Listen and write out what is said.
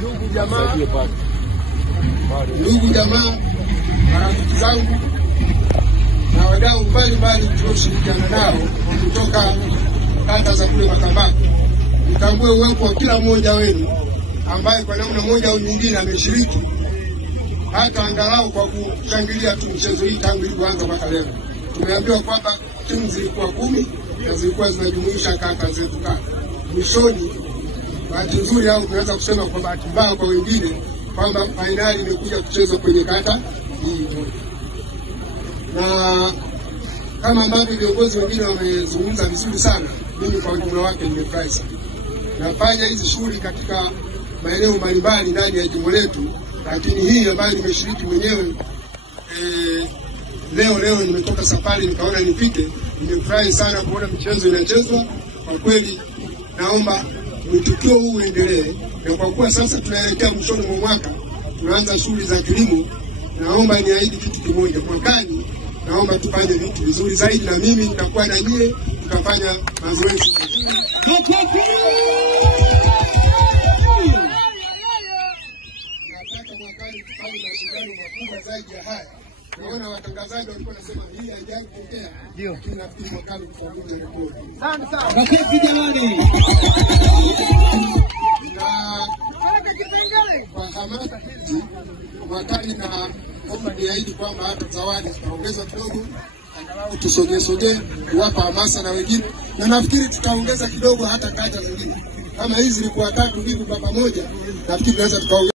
ndugu jamaa, marafiki zangu na wadau mbalimbali tulioshirikiana nao kutoka kata za kule Makambako, nitambue uwepo wa kila mmoja wenu ambaye kwa namna moja au nyingine ameshiriki hata angalau kwa kushangilia tu mchezo hii tangu ilipoanza mpaka leo. Tumeambiwa kwamba timu zilikuwa 10 na zilikuwa zinajumuisha kata zetu kata. Mwishoni, bahati nzuri au tunaweza kusema kwa bahati mbaya kwa wengine, kwamba fainali imekuja kuchezwa kwenye kata hii. Na kama ambavyo viongozi wengine wamezungumza vizuri sana, mimi kwa ujumla wake nimefurahi sana. Nafanya hizi shughuli katika maeneo mbalimbali ndani ya jimbo letu, lakini hii ambayo nimeshiriki mwenyewe leo nimetoka safari nikaona nipite. Nimefurahi sana kuona michezo inachezwa. Kwa kweli naomba mwitikio huu uendelee, na kwa kuwa sasa tunaelekea mwishoni mwa mwaka, tunaanza shughuli za kilimo, naomba niahidi kitu kimoja: mwakani naomba tufanye vitu vizuri zaidi, na mimi nitakuwa na nyie, tutafanya mazoezi vizuri. Nataka mwakani tufanye mashindano makubwa zaidi ya haya. Naona watangazaji walikuwa nasema hii haijawahi kutokea. Ndio. Lakini nafikiri mwakani tutavunja rekodi. Asante sana. Wakati jamani. Kwa hamasa hizi mwakani naomba niahidi kwamba hata zawadi tutaongeza kidogo, angalau tusogee kuwapa hamasa na wengine, na nafikiri tutaongeza kidogo hata kata zingine. Kama hizi zilikuwa 3 hivi kwa pamoja, nafikiri tunaweza tukaongeza